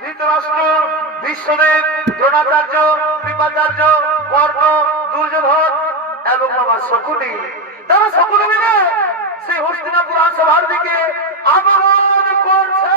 ধৃতরাষ্ট্র, বিশ্বদেব, দ্রোণাচার্য, কৃপাচার্য, কর্ণ, দুর্যোধন এবং বাবা শকুনি, তারা সকলে মিলে সেই হস্তিনাপুর রাজসভার দিকে আগমন করছে।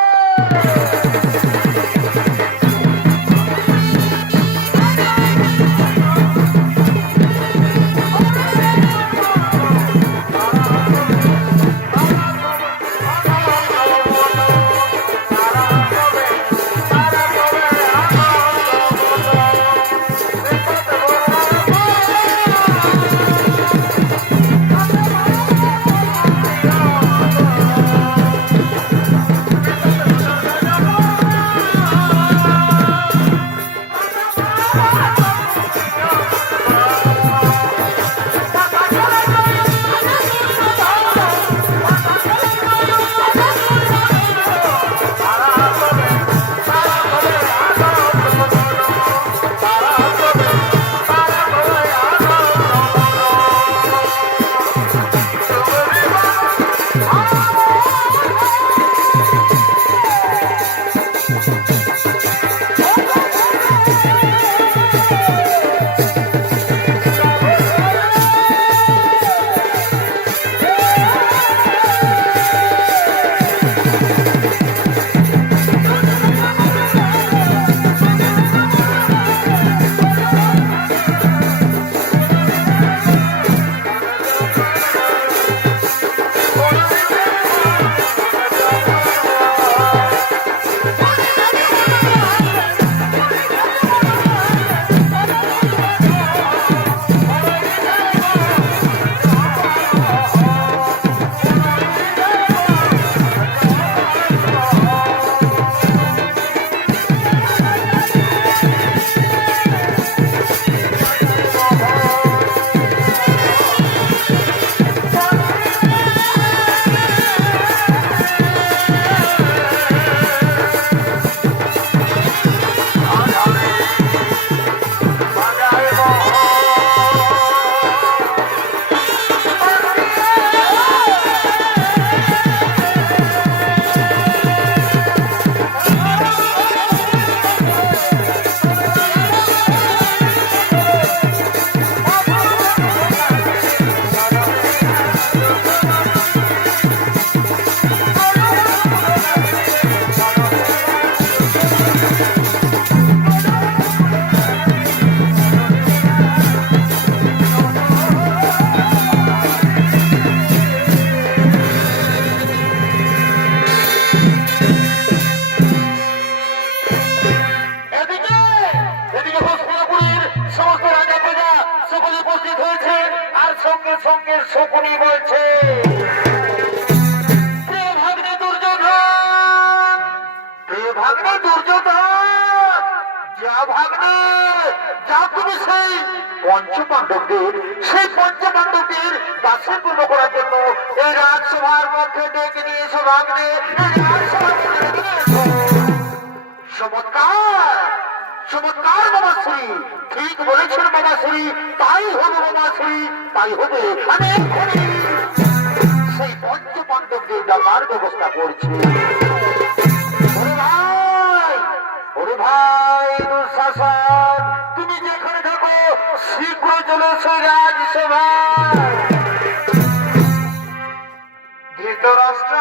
শকুনি বলছে, ভাগ্নে দুর্যোধন, ভাগ্নে দুর্যোধন, যা ভাগ্নে যা তুমি সেই পঞ্চপাণ্ডবদের দাসে পূর্ণ করার জন্য এই রাজসভার মধ্যে ডেকে নিয়ে এসো ভাগ্নে। চমৎকার চমৎকার বাবাশ্রী, ঠিক বলেছেন বাবাশ্রী, তাই হবে বাবাশ্রী, তাই হবে। আমি এক্ষুনি সেই পঞ্চপাণ্ডবদের ডাকার ব্যবস্থা করছি। ওরে ভাই দুঃশাসন, তুমি যেখানে থাকো শীঘ্র চলে এসো রাজসভায়। ধৃতরাষ্ট্র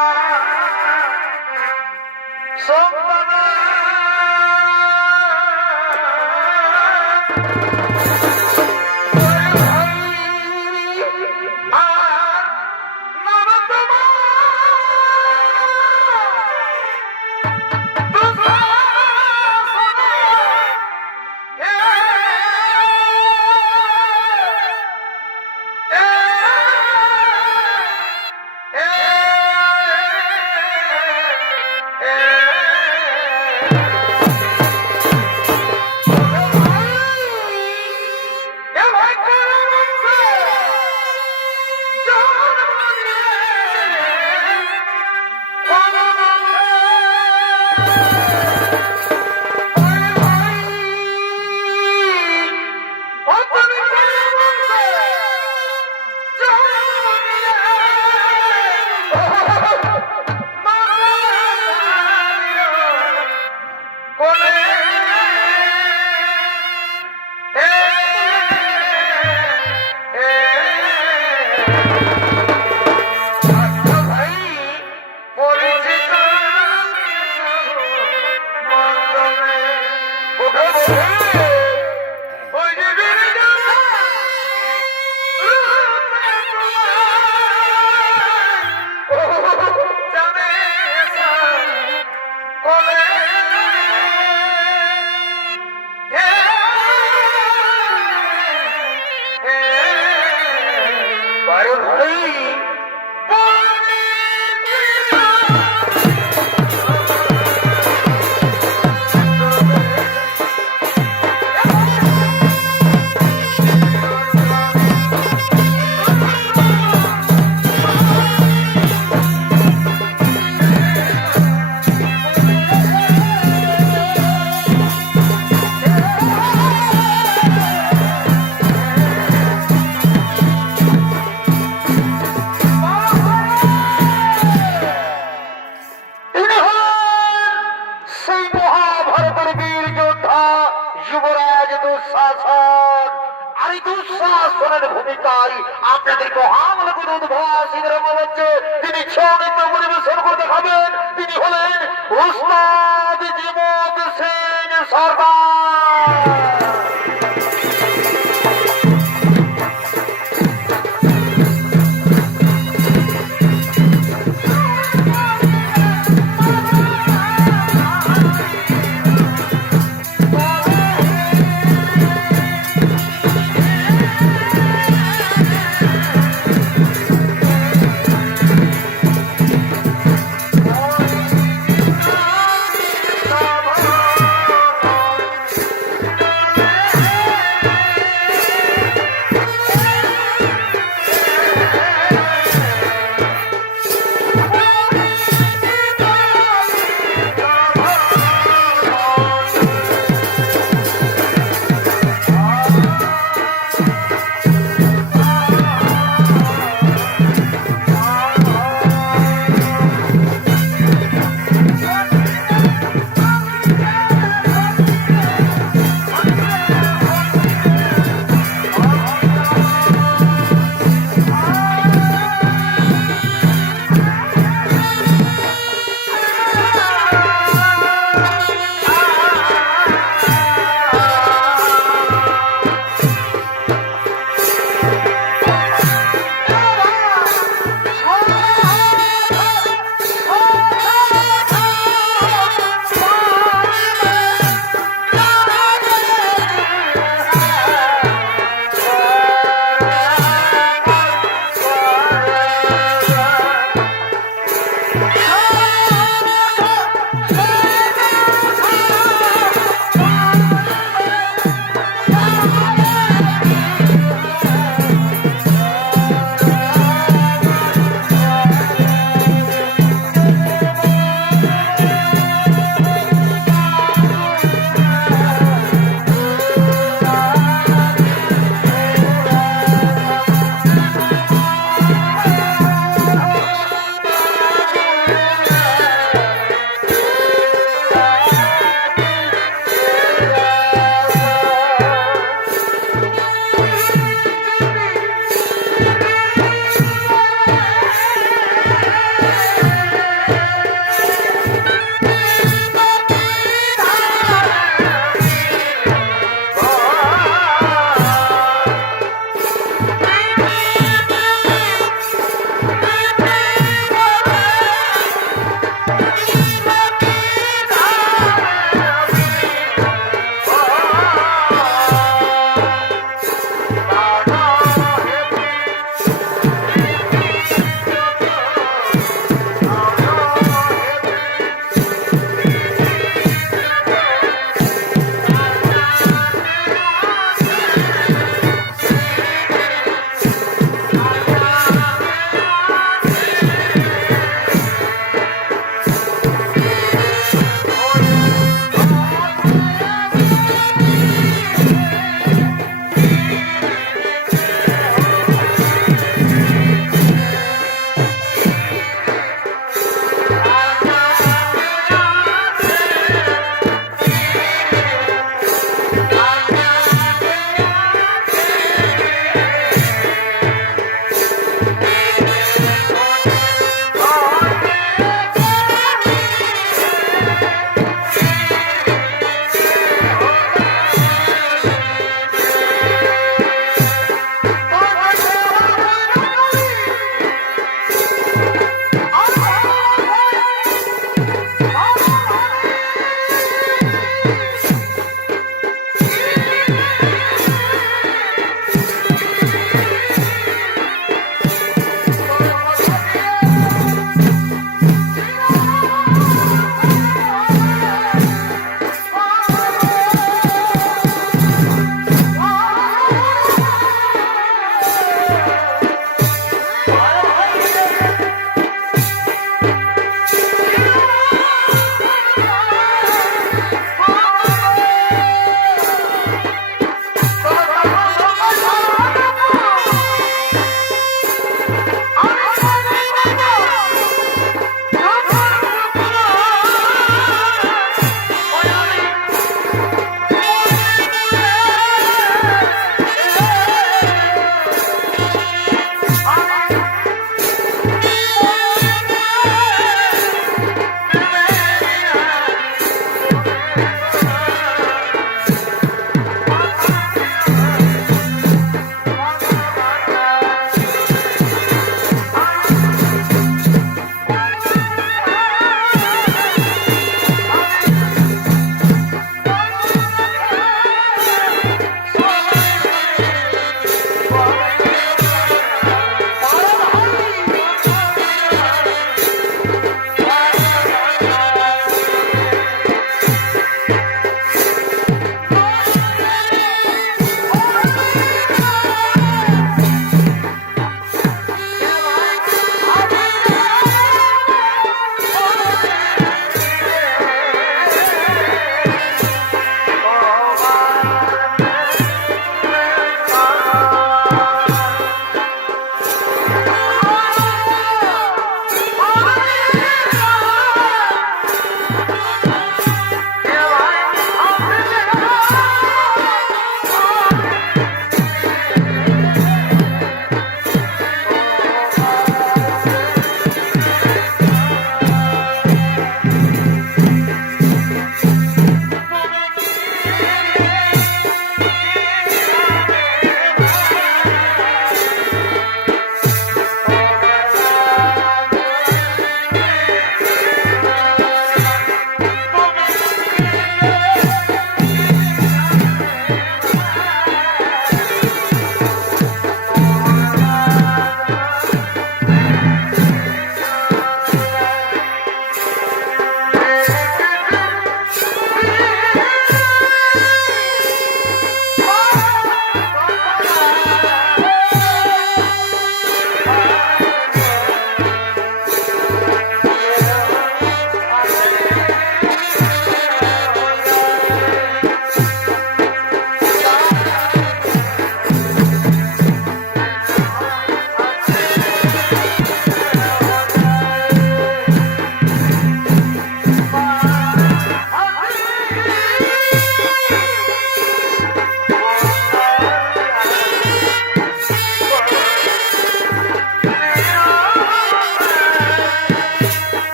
আর এই দুঃশাসনের ভূমিকায় আপনাদের মহামূলক উদ্ভাসীদের মধ্যে যিনি সঙ্গীত পরিবেশন করে দেখাবেন তিনি হলেন উস্তাদ জীবন সিং সরকার।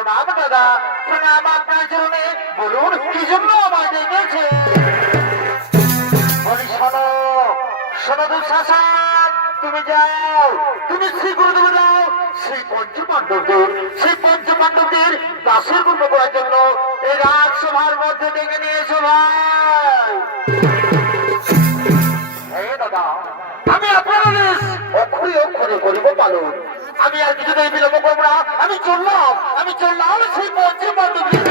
প্রণাম দাদা, প্রণাম আপনার চরণে। বলুন কি জন্য আমায় ডেকেছে? বলি শোনো, শোনো দুঃশাসন, তুমি যাও, তুমি শ্রী গুরুদেবে যাও, সেই পঞ্চপাণ্ডবদের দাসের কর্ম করার জন্য এই রাজসভার মধ্যে ডেকে নিয়েছো ভাই। হ্যাঁ দাদা, আমি আপনাদের অক্ষরে অক্ষরে করিব পালন। আমি আর কিছুতেই বিলম্ব করবো না, আমি চললাম সেই পঞ্চপাণ্ডবদের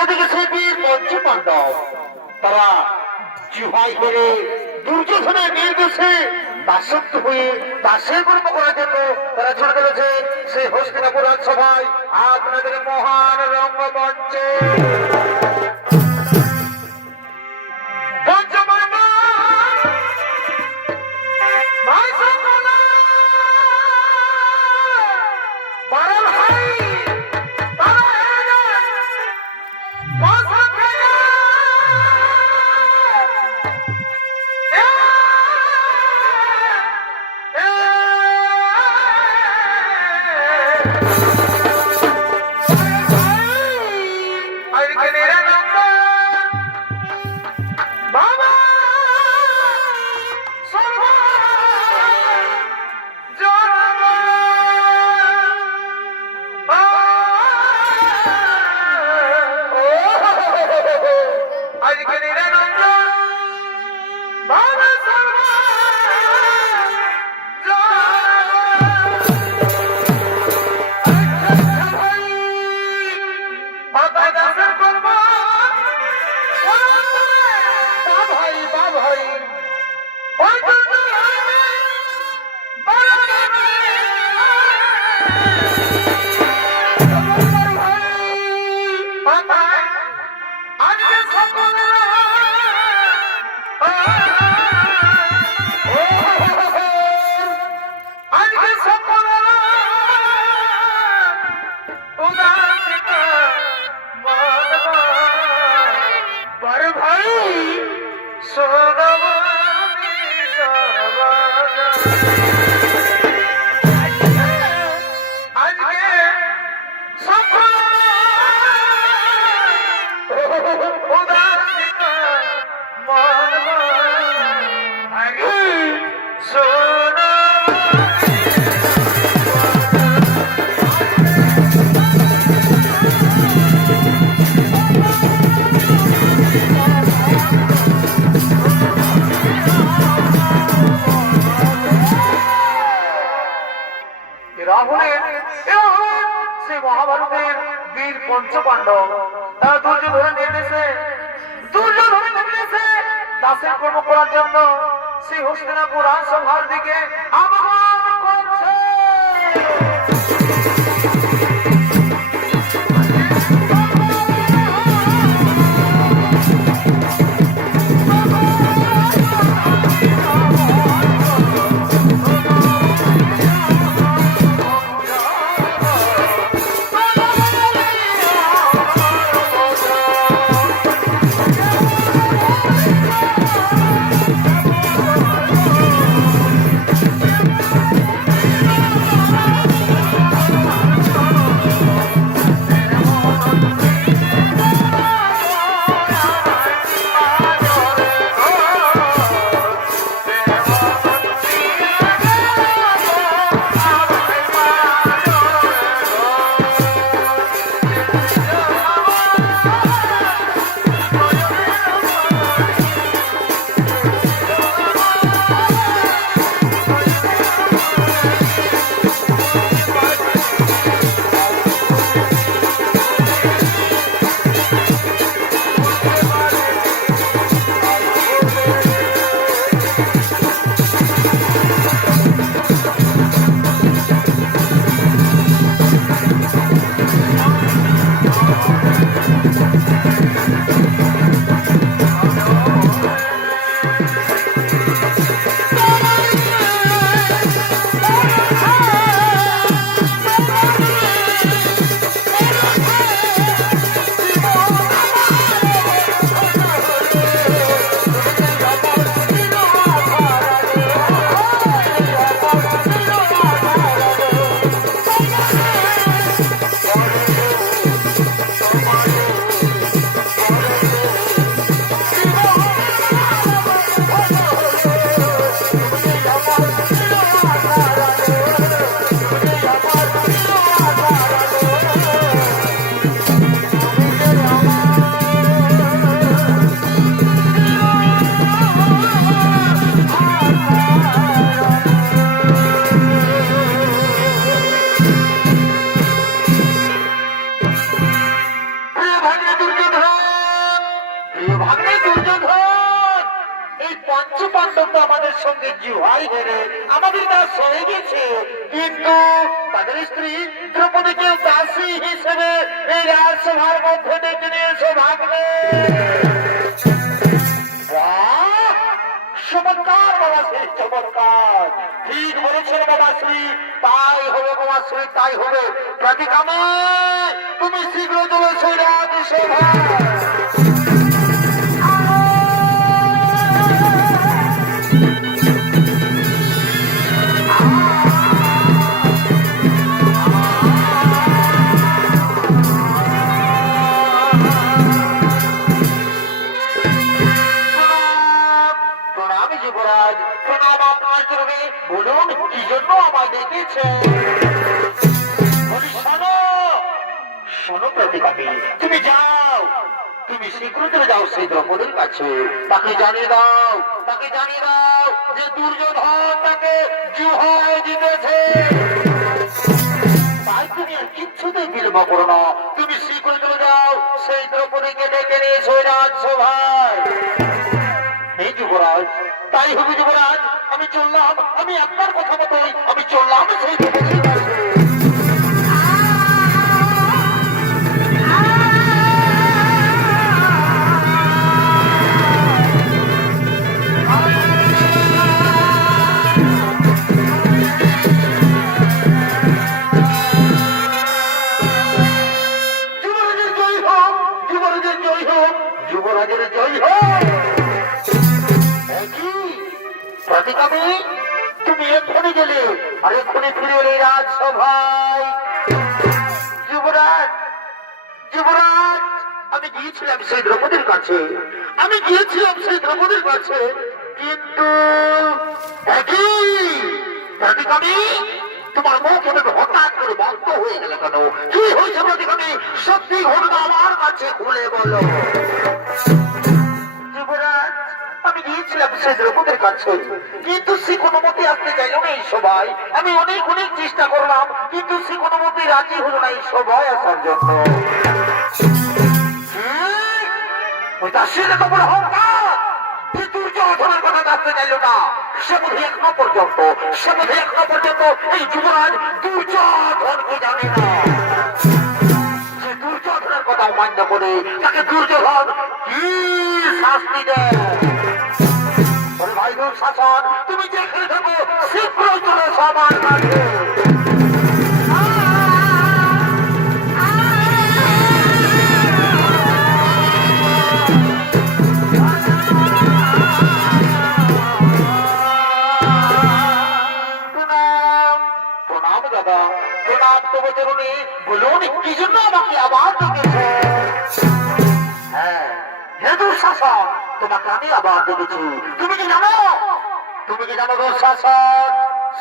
এদিকে সেই বীর পঞ্চপাণ্ডব তারা জুহাই করে দুর্যোধনের নির্দেশে দাসত্ব হয়ে দাসের কর্ম করার জন্য তারা ছুটে চলেছে সেই হস্তিনাপুর রাজসভায় আপনাদের মহান রঙ্গমঞ্চে। মহাভারতের বীর পঞ্চপাণ্ডব তারা দুর্যোধনের নির্দেশে দাসের কর্ম করার জন্য সেই হস্তিনাপুর রাজসভার দিকে আগমন করছে। পর্যন্ত আমাদের সঙ্গে জুহাই হেরে আমাদের কাজ হয়ে গেছে, কিন্তু তাদের স্ত্রী দ্রৌপদীকে দাসী হিসেবে এই রাজসভার মধ্যে ডেকে নিয়েছে ভাগ্নে। চমৎকার বাবা শ্রী, চমৎকার, ঠিক বলেছেন বাবা শ্রী, তাই হবে বাবা শ্রী, তাই হবে। প্রতিকামে তুমি শীঘ্র চলেছ রাজসভা। বলুন কি জন্য আমায় ডেকেছে? শোনো প্রতিবাদী, তুমি যাও, তুমি শীঘ্র চলে যাও সেই দ্রৌপদীর কাছে, তাকে জানিয়ে দাও, তাকে জানিয়ে দাও যে দুর্যোধন তাকে জুহাই দিতেছে। তাই তুমি আর কিচ্ছুতেই বিলম্ব করো না, তুমি শীঘ্র চলে যাও সেই দ্রৌপদীকে ডেকে নিয়েছো রাজসভায়। এই যুবরাজ, তাই হবে যুবরাজ, আমি চললাম, আমি আপনার কথা মতোই আমি চললাম সেই দ্রৌপদীর কাছে। যুবরাজের জয় হোক। প্রতিকামী, তুমি এক্ষুনি গেলে আর এক্ষুনি ফিরে এলে রাজসভায়। যুবরাজ, যুবরাজ, আমি গিয়েছিলাম সেই দ্রৌপদীর কাছে, আমি গিয়েছিলাম সেই দ্রৌপদীর কাছে, কিন্তু প্রতিকামী, তোমার মুখ এভাবে হঠাৎ করে বন্ধ হয়ে গেল কেন? কি হয়েছে প্রতিকামী? সত্যি ঘটনা আমার কাছে খুলে বলো। যুবরাজ, আমি গিয়েছিলাম সেই দ্রৌপদীর কাছে, কিন্তু সে কোনো মতে আসতে চাইল না এই সভায়। আমি অনেক অনেক চেষ্টা করলাম, কিন্তু সে কোনো মতে রাজি হলো না এই সভায় আসার জন্য। দুর্যোধনের কথা জানতে চাইল না, সে বোধহয় এখনো পর্যন্ত, সে বোধহয় এখনো পর্যন্ত এই যুবরাজ দুর্যোধনকে জানে না। যে দুর্যোধনের কথা অমান্য করে তাকে দুর্যোধন কি শাস্তি দেয়? ভাই দুঃশাসন, তুমি যেখানে থাকো শীঘ্র চলে সবার কাছে। প্রণাম দাদা, প্রণাম তবে চরণে, বলুন কি জন্য আমাকে আবার ডেকেছে? হ্যাঁ হে দুঃশাসন, তোমাকে আমি আবার দেখেছি। তুমি কি জানো, তুমি কি জানো দুঃশাসন,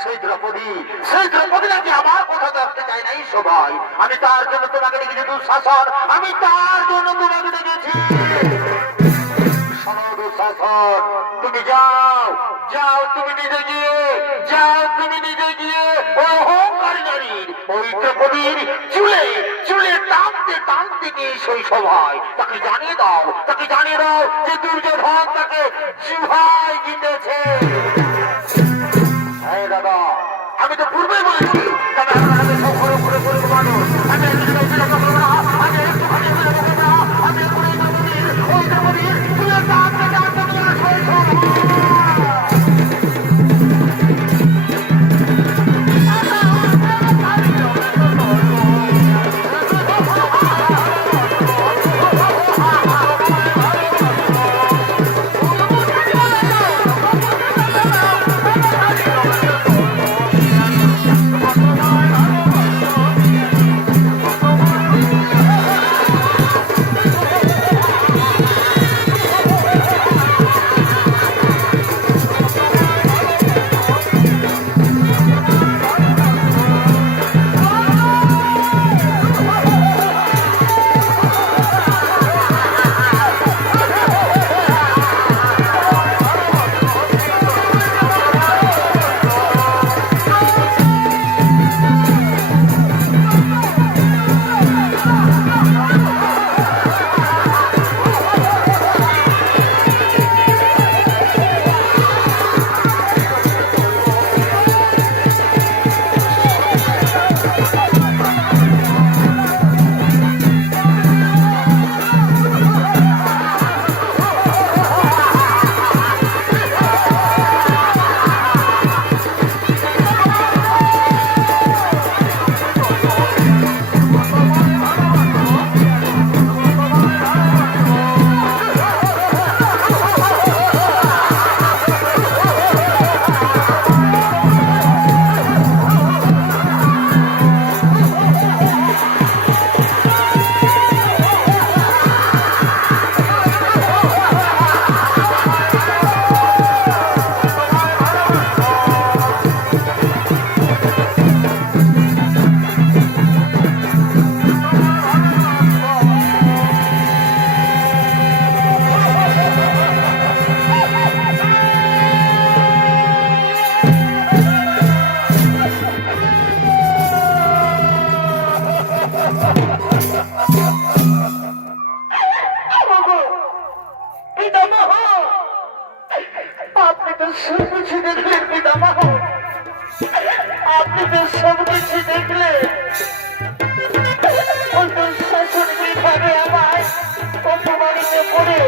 সেই দ্রৌপদী, সেই দ্রৌপদী নাকি আমার কথা দেখতে চাই নাই সবাই। আমি তার জন্য তোমাকে দেখেছি দুঃশাসন, আমি তার জন্য তোমাকে দেখেছি। শোনো দুঃশাসন, তুমি যাও, যাও তুমি নিজে গিয়ে, যাও তুমি নিজে গিয়ে অহংকারী নারীর ওই দ্রৌপদীর চুলে চুলে টানতে টানতে গিয়ে সেই সভায় তাকে জানিয়ে দাও, তাকে জানিয়ে দাও যে দুর্যোধন তাকে জুহাই দিতেছে। হ্যাঁ দাদা, আমি তো পূর্বেই বলেছি তবে আমি মানুষ, আমি ওই দ্রৌপদীর চুলে টানতে টানতে নিয়ে সেই করেছি দেখলে? ওই দুঃশাসন কিভাবে আমায় অপমানিত করে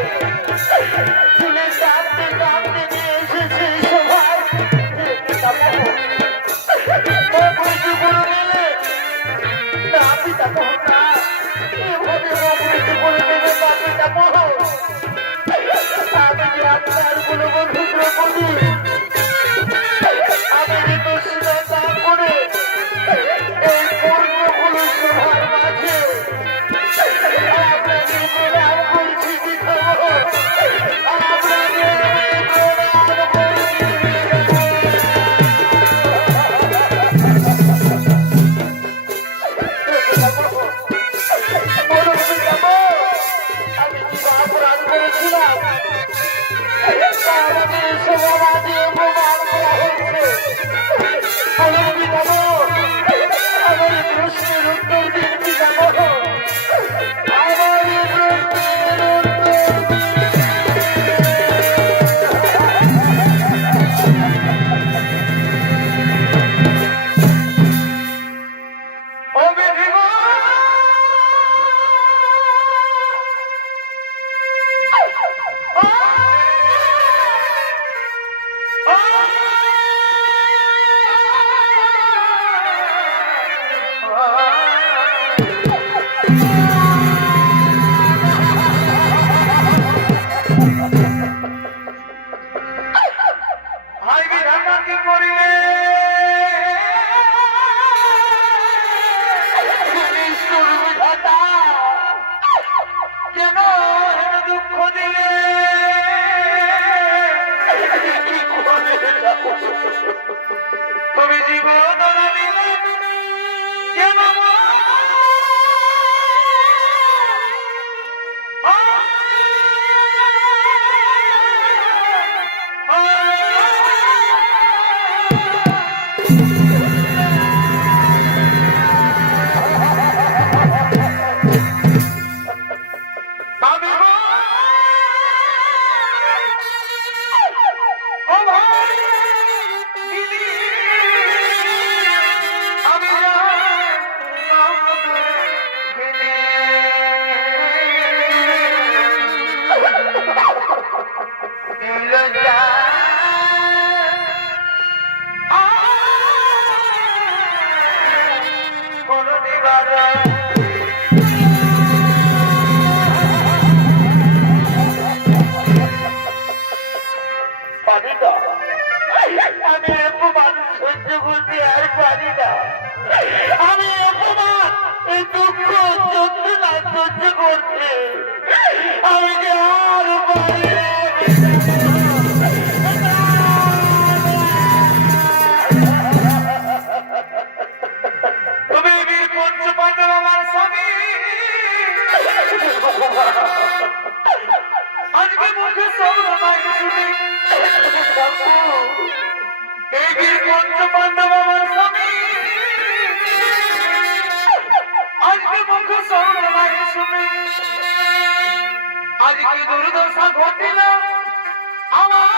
চুলে কাঁদতে কাঁদতে নিয়ে এসেছে সবাই। অপরিচি করে নিলে না পিতামহ না, এভাবে অপরিচি করে দেবে না পিতামহ। আমি যে আপনার কোনো বন্ধুত্ব করি, আমি যে দোষিতা করে এই পূর্ণগুলো সবার মাঝে আপনাকে প্রণাম করছি পিতামহ, আপনাকে প্রণাম করছি। বলুন পিতামহ, আমি কি অপরাধ করেছিলাম? আমাকে সমাজে অপমান করা হয়েছে। বলুন পিতামহ, আমার এই প্রশ্নের উত্তর দিন পিতামহ, আমার এই প্রশ্নের উত্তর দিন। ও বিধিব, ভাই বিধাতা কি করিলে? নিষ্ঠুর বিধাতা, কেন এত দুঃখ দিলে? তুমি জীবন দিলে কেন? আমি অপমান সহ্য করতে আর পারি না। আমি অপমান, এই দুঃখ যন্ত্রণা সহ্য করতে আমি যে আর পারি না। তুমি বীর পঞ্চপাণ্ডব আমার স্বামী, আজকে মুখে সৌরমাই শুনি এই বীর পঞ্চপাণ্ডব আমার স্বামী, আজকে মুখে সৌরমাই শুনি আজকে দুর্দশা ঘটিল আমার।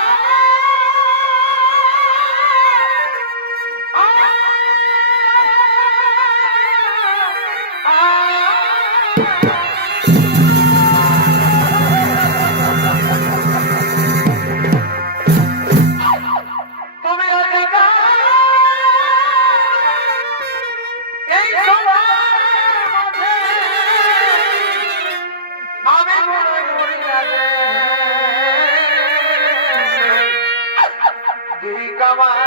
তুমি অধিকার এই সবার মাঝে আমি মনে করি না রে, যেই কামার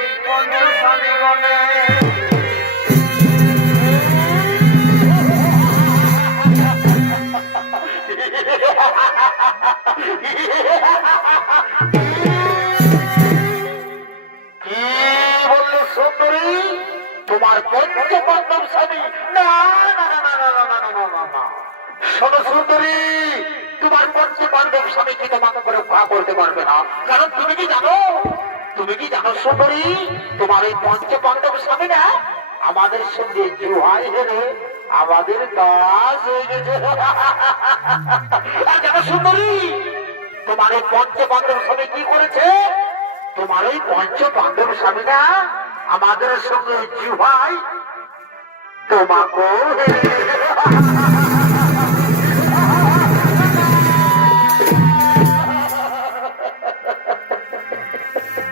এই পঞ্চস্বামী গণে তোমার পঞ্চপাণ্ডব স্বামী? না না না না না না না না না না, শোনো সুন্দরী, তোমার পঞ্চপাণ্ডব স্বামী কি তোমাকে করে ভা করতে পারবে না। কারণ তুমি কি জানো, তুমি কি জানো সুন্দরী, তোমার এই পঞ্চপাণ্ডব স্বামী না আমাদের সঙ্গে জুহাই হেরে আমাদের কাজ হয়ে গেছে। আর জানো সুন্দরী, তোমার এই পঞ্চ পাণ্ডব স্বামী কি করেছে? তোমার এই পঞ্চ পাণ্ডব স্বামীরা আমাদের সঙ্গে জিহাই তোমাকে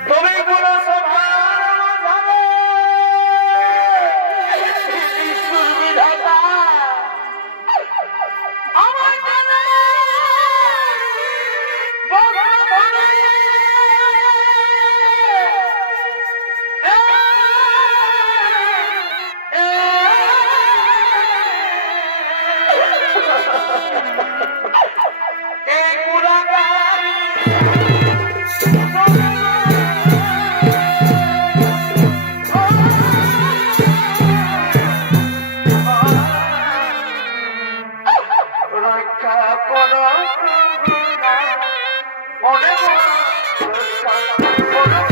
তুমি কোন সভার মাঝে বিষ্ণুর বিধাতা আমার জানে ভগবানে এই গুণাগার রক্ষা করো মনে রক্ষা করো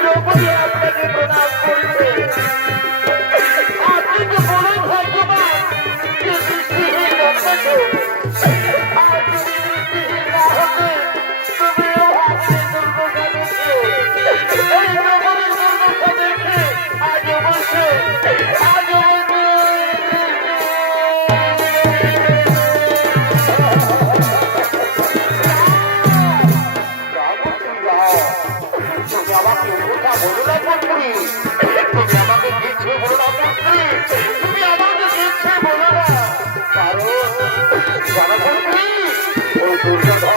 দ্রৌপদী আপনাকে প্রণাম করছে। আপনি তো বড় ভাগ্যবান যে সৃষ্টিহীন জন্মেছে। আর যদি সৃষ্টিহীন না হতে তুমিও ভাবতে দুর্দশা দেখে এই দ্রৌপদীর দুর্দশা দেখে আজ অবশ্যই তুমি আমাকে কথা বলো না মন্ত্রী, তুমি আমাকে কিছু বলো না মন্ত্রী, তুমি আমাকে কিছু বলো না। কারণ জানো মন্ত্রী, ওই দুর্যোধন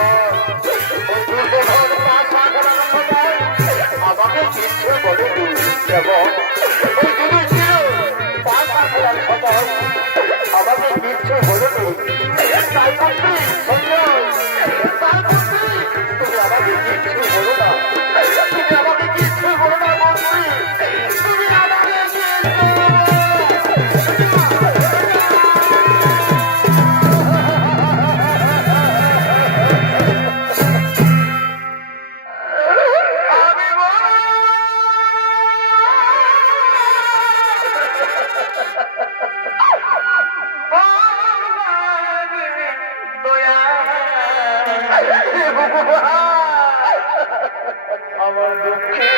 আমাকে কিছু বলেনি এবং ওই যুধিষ্ঠির পাশা খেলার সময় আমাকে কিছু বলেনি। তাই মন্ত্রী সঞ্জয়, তাই মন্ত্রী তুমি আমাকে কিছু বলো না, তুমি আমাকে কিছু বলো না মন্ত্রী, তুমি আমাকে আমার দুঃখে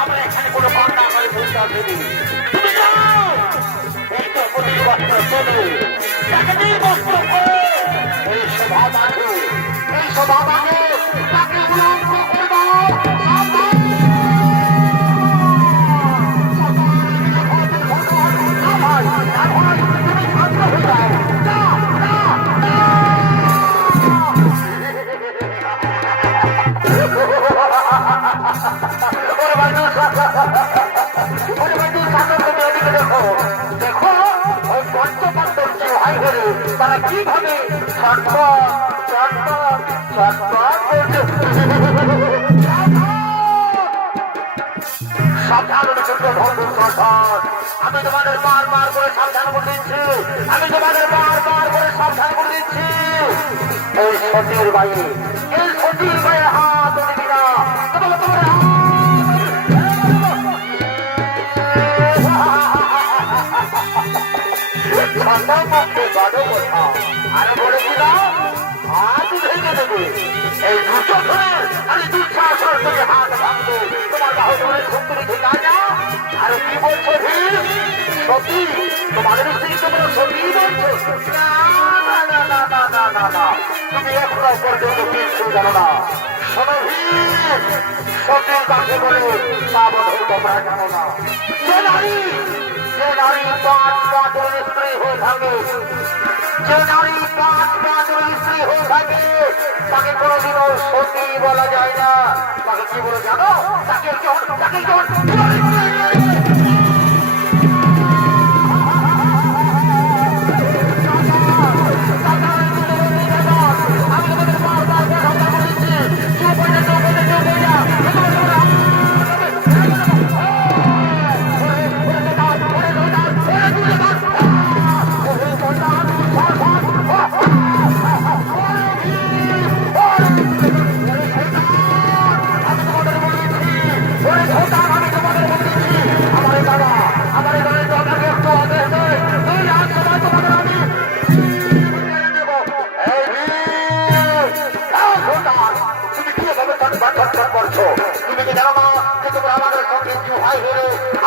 আমরা এখানে কোনো পান্না করে বলতে আসেনি। তুমি যাও এই তো প্রতি বস্ত্র চলে তাকে নির্বস্ত্র করে এই সভা মাঠে তাকে উলঙ্গ করে দাও। সাবধান! না ভাই, তুমি শান্ত হয়ে যাও। না, না, না! ওরে বাজু শাসন, তুমি এদিকে দেখো ওই পঞ্চপাণ্ডব যে ভাই হলে তারা কিভাবে ছটপট করছে। সাবধান যুদ্ধ ভঙ্গ শাসন, আমি তোমাদের বারবার করে সাবধান করে দিচ্ছি, এই সতীর ভাইয়ে হাত দিবি না। ঠান্ডা পক্ষে বড় কথা আর বলেছিলাম হাত ভেঙে দেবে। এই দুঃশাসনের দুঃশাসন থেকে হাত ভাঙবে তোমার বাহুবলের শক্তি ঠিক আছে। আর কি বলছো ভীম? সতী তোমাদের স্ত্রী তোমরা সতী বলছো? না, তুমি এখনো পর্যন্ত কিছু জানো না। শোনো ভীম, সতীর কাছে বলে তা বলে তোমরা জানো না। যে নারী 5 স্ত্রী হয়ে থাকে, তাকে কোনোদিনও সতী বলা যায় না। তাকে কি বলে জানো? তাকে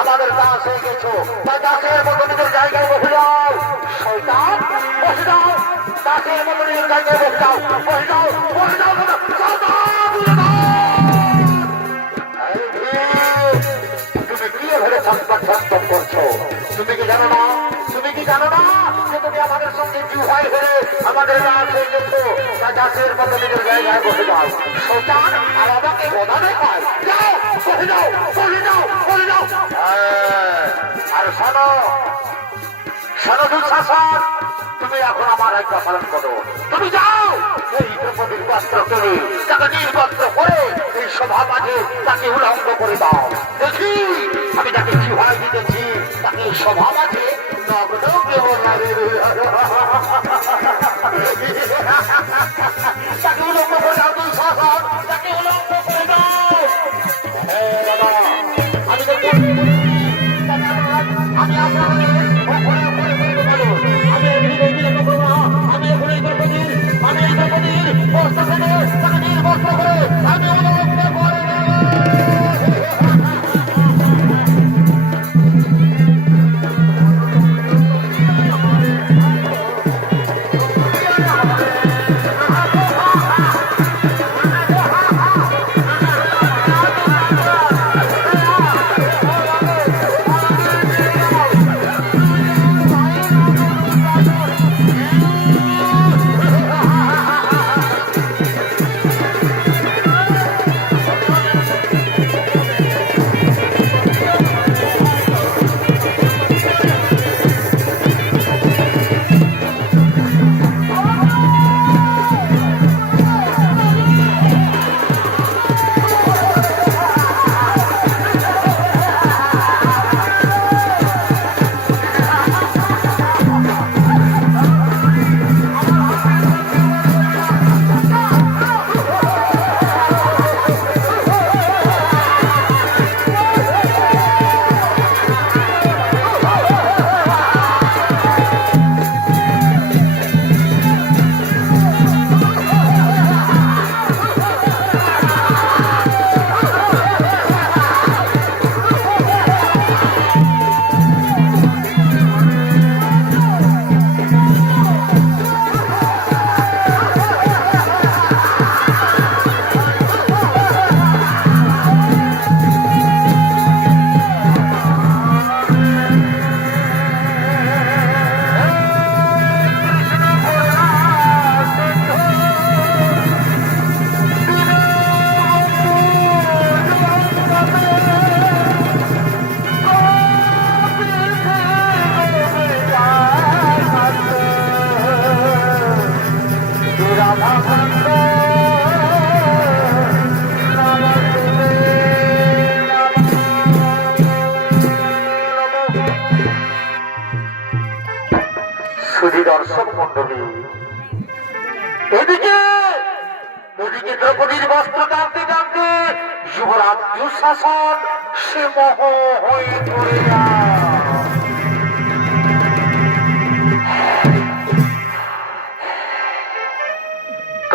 আমাদের দাস হয়ে গেছো, তাই দাসের মতো নিজের জায়গায় বসে যাও। শয়তান, বসে যাও, দাসের মতো নিজের জায়গায় বসে যাও, বসে যাও। তুমি কি ভেবে ছটপট করছো? তুমি কি জানো না যে তুমি আমাদের সঙ্গে জুহাই হেরে আমাদের দাস হয়ে গেছো, তাই দাসের মতো নিজের জায়গায় বসে যাও। শয়তান আর আমাকে গোদা দেখায়, যাও বসে যাও। আর শোনো দুঃশাসন, তুমি এখন আমার আজ্ঞা পালন করো। তুমি যাও এই দ্রৌপদীর বস্ত্র কিনে তাকে নির্বস্ত্র করে এই সভা মাঝে তাকে উলঙ্গ করে দাও। দেখি আমি তাকে জিহাই দিতেছি, তাকে সভা মাঝে নগ্ন তাকে উলঙ্গ করে দাও। দুঃশাসন, তাকে উলঙ্গ করে দাও। আমি আপনাদের দর্শক মন্ডলী, এদিকে এদিকে দ্রৌপদীর বস্ত্র টানতে টানতে যুবরাজ দুঃশাসন সে মোহ হয়ে পড়ে যায়।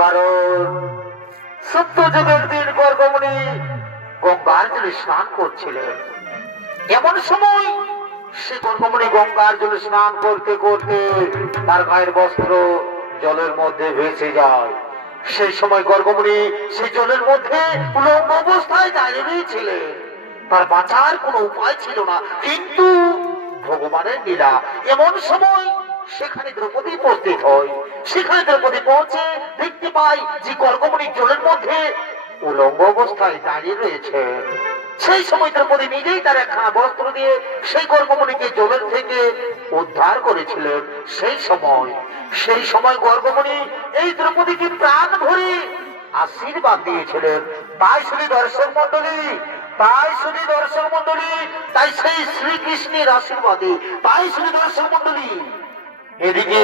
কারণ সত্যযুগের দিন গর্গমণি গঙ্গার জলে স্নান করছিলেন। এমন সময় সে গর্গমণি গঙ্গার জলে স্নান করতে করতে তার গায়ের বস্ত্র জলের মধ্যে ভেসে যায়। সেই সময় গর্গমণি সেই জলের মধ্যে উলঙ্গ অবস্থায় দাঁড়িয়ে রয়েছিলেন। তার বাঁচার কোনো উপায় ছিল না, কিন্তু ভগবানের লীলা। এমন সময় সেখানে দ্রৌপদী উপস্থিত হয়। সেখানে দ্রৌপদী পৌঁছে দেখতে পাই যে গর্গমণি জলের মধ্যে উলঙ্গ অবস্থায় দাঁড়িয়ে রয়েছে। সেই সময় দ্রৌপদী নিজেই তার একখানা বস্ত্র দিয়ে সেই গর্গমণিকে জলের থেকে উদ্ধার করেছিলেন। সেই সময় গর্গমণি এই দ্রৌপদীকে প্রাণ ভরে আশীর্বাদ দিয়েছিলেন। তাই শুধু দর্শক মন্ডলী, তাই সেই শ্রীকৃষ্ণের আশীর্বাদে, তাই শুধু দর্শক মন্ডলী, এদিকে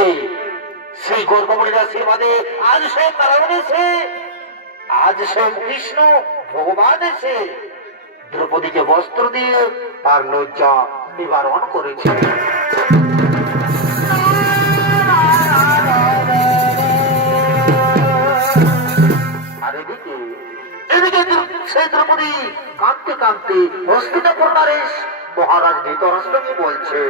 সেই গর্গমণির আশীর্বাদে আজ স্বয়ং নারায়ণ এসে, আজ স্বয়ং কৃষ্ণ ভগবান এসে দ্রৌপদীকে বস্ত্র দিয়ে তার লজ্জা নিবারণ করেছে। আর এদিকে সেই দ্রৌপদী কাঁদতে কাঁদতে হস্তিনাপুর নরেশ মহারাজ ধৃতরাষ্ট্রকে বলছে,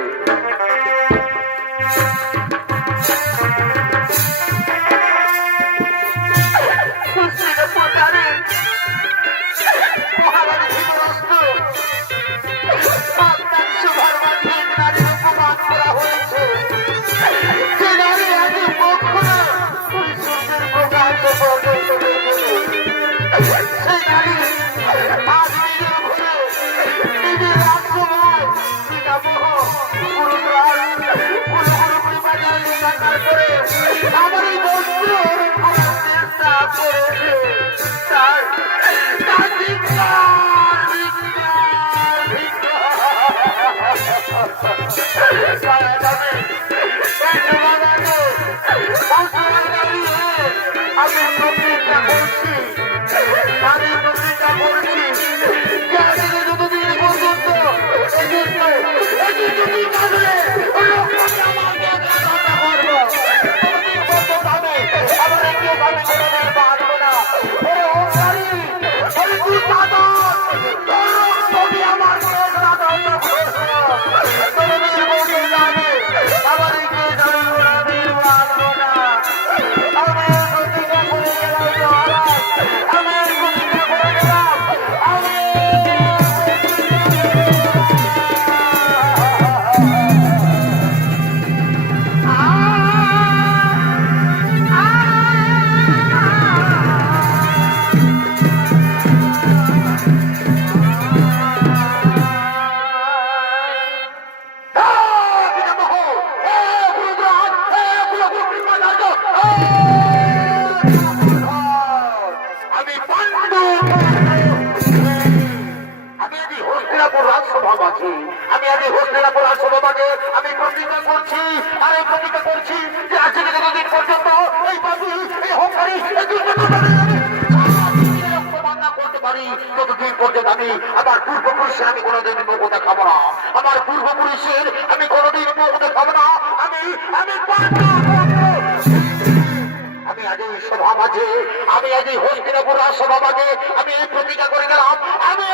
আমি আজ এই হস্তিনাপুর রাজসভাকে আমি এই প্রতিজ্ঞা করে গেলাম, আমি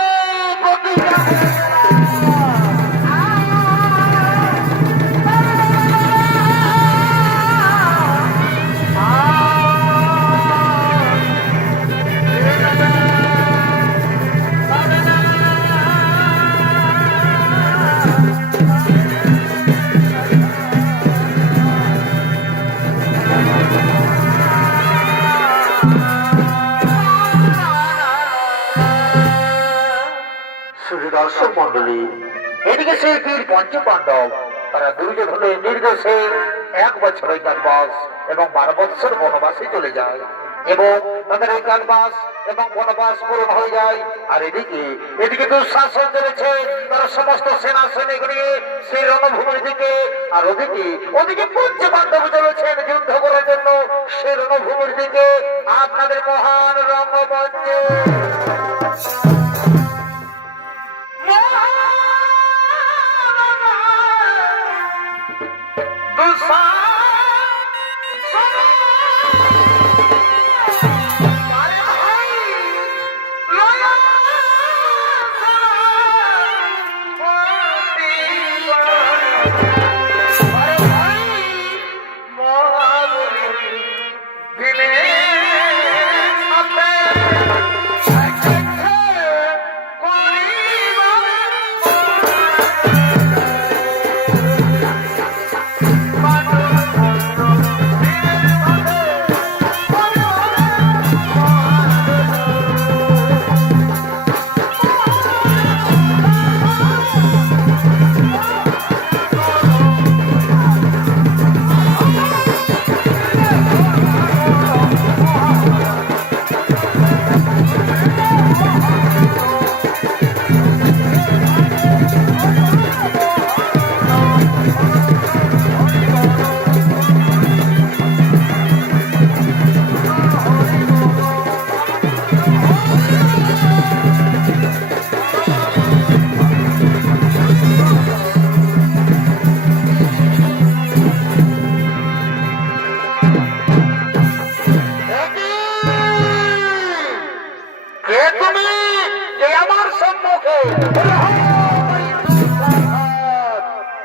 প্রতিজ্ঞা করে দর্শক মন্ডলী। এদিকে সেই বীর পঞ্চপাণ্ডব তারা দুর্যোধনের নির্দেশে 1 বছর অজ্ঞাতবাস এবং 12 বৎসর বনবাসে চলে যায়। এবং তাদের এই কালবাস এবং বনবাস পূরণ হয়ে যায়। আর এদিকে দুঃশাসন চলেছে, তারা সমস্ত সেনা সৈনিক নিয়ে সেই রণভূমির দিকে। আর ওদিকে পঞ্চপাণ্ডব চলেছেন যুদ্ধ করার জন্য সেই রণভূমির দিকে। আপনাদের মহান রঙ্গমঞ্চে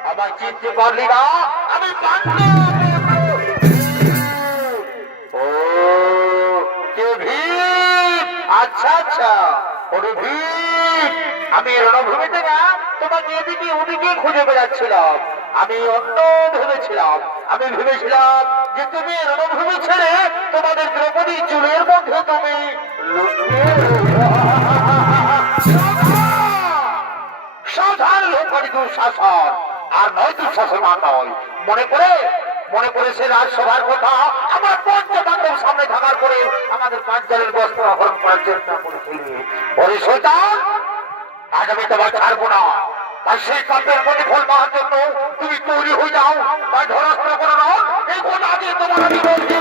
আমার চিনতে পারলি না? আমি ও কে ভীম? আচ্ছা আচ্ছা, ওরে ভীম, আমি রণভূমিতে না তোমাকে এদিকে ওদিকে খুঁজে বেড়াচ্ছিলাম। আমি অন্য ভেবেছিলাম যে তুমি রণভূমি ছেড়ে তোমাদের দ্রৌপদী চুলের মধ্যে তুমি সাধারণ লোক দুঃশাসন, আর নয় দুঃশাসন আর নয়। মনে করে সে রাজসভার কথা আমার পঞ্চপাণ্ডব সামনে থাকার পরে আমাদের পাঁচজনের বস্ত্র অপহরণ করার চেষ্টা করেছিলি। ওরে শয়তান, আজ আমি তোমার ছাড়বো না। তাই সেই কাণ্ডের প্রতিফল পাওয়ার জন্য তুমি তৈরি হয়ে যাও, বা ধরাধরা করে নাও। এখন আগে তোমার আমি বলছি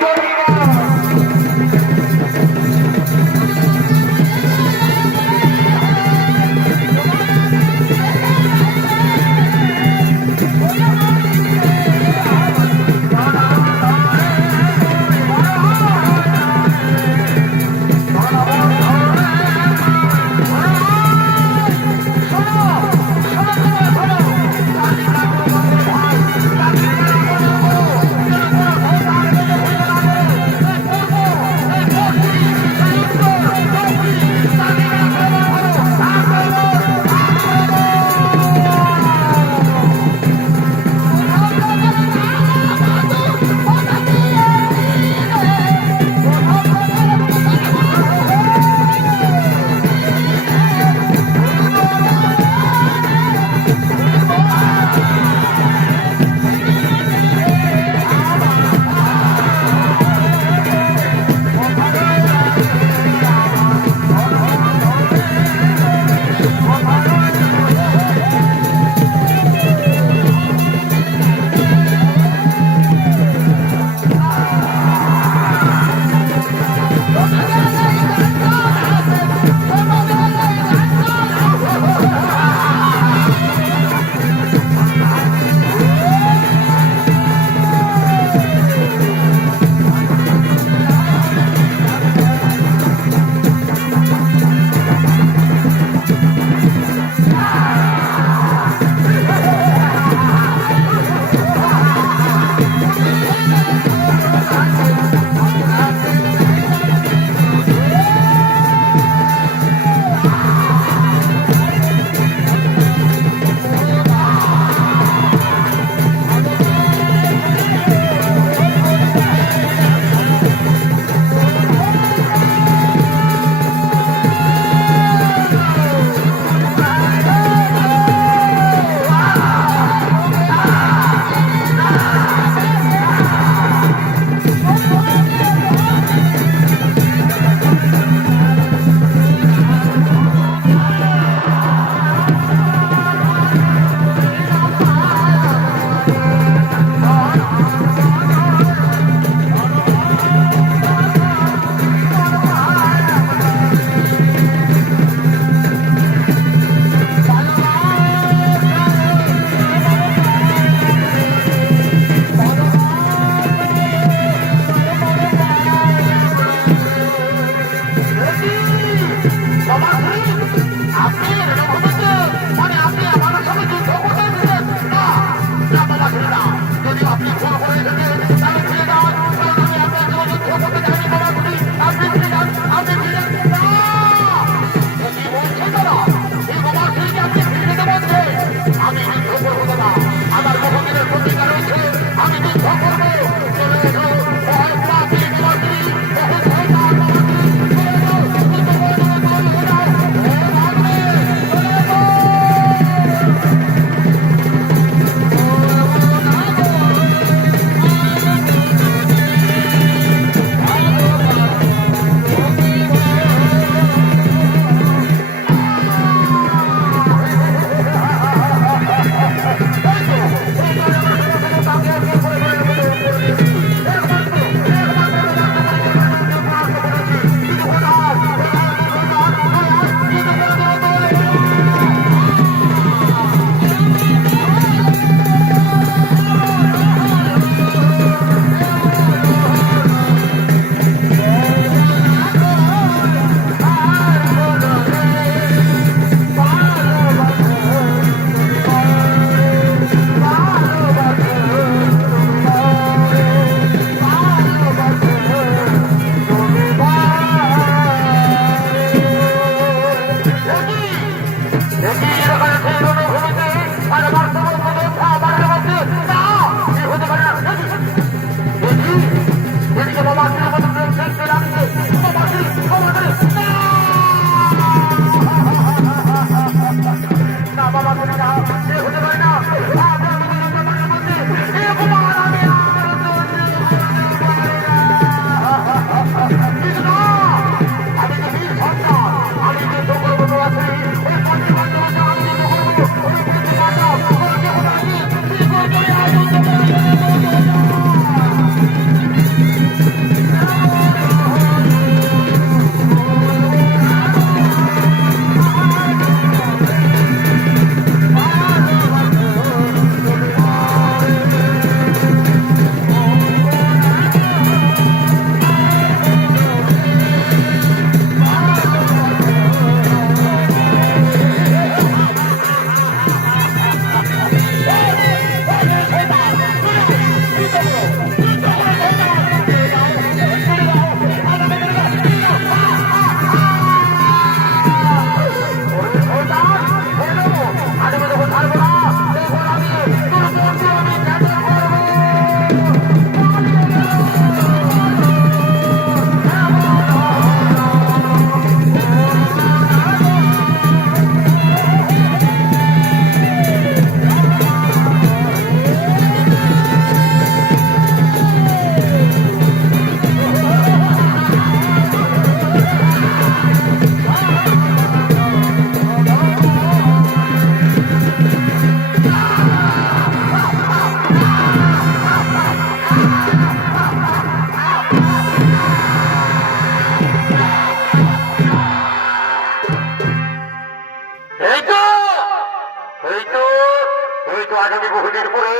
তো আজ আমি বহুদিন পরে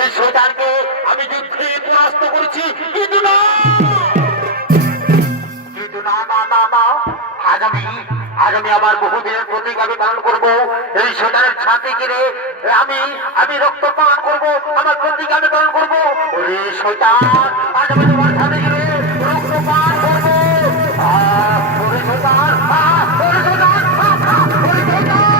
এই শয়তানকে আমি যুদ্ধে পরাস্ত করেছি, কিন্তু না কিন্তু না না না না আজ আমি আমার বহুদিনের প্রতীক আমি পালন করবো। এই শয়তানের ছাতি কিনে আমি রক্ত পান করবো, আমার প্রতীক আমি পালন করবো। ওরে শয়তান, আজ আমি তোমার ছাতি কিনে রক্ত পান করবো। ওরে শয়তান, ওরে শয়তান, ওরে শয়তান।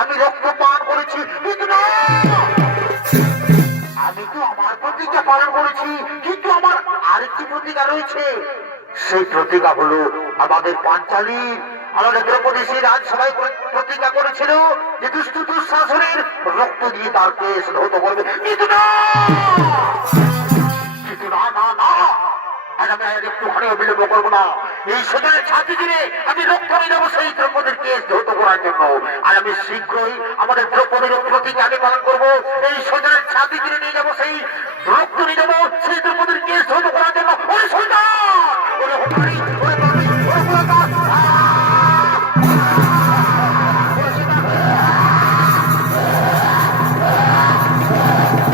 আমি রক্ত পান করেছি, কিন্তু না আমি তো আমার প্রতিজ্ঞা পালন করেছি, কিন্তু আমার আরেকটি প্রতিজ্ঞা রয়েছে। সেই প্রতিজ্ঞা হলো আমাদের পাঞ্চালী, আমাদের দ্রৌপদী রাজসভায় প্রতিজ্ঞা করেছিল যে দুষ্ট দুঃশাসনের রক্ত দিয়ে তার কেস ধৌত করবে, কিন্তু না কিন্তু না না না আমি একটুখানিও বিলম্ব করবো না। এই সেখানে ছাতি দিনে আমি রক্ত নিয়ে যাবো সেই দ্রৌপদীর কেস ধৌত করার জন্য। আর আমি শীঘ্রই আমাদের দ্রৌপদীর প্রতিজ্ঞা আমি পালন করবো। এই সেখানে ছাতি দিনে নিয়ে যাবো সেই রক্ত নিয়ে যাবো সেই দ্রৌপদীর কেস ধৌত করার জন্য। ওরে শয়তান, ওরে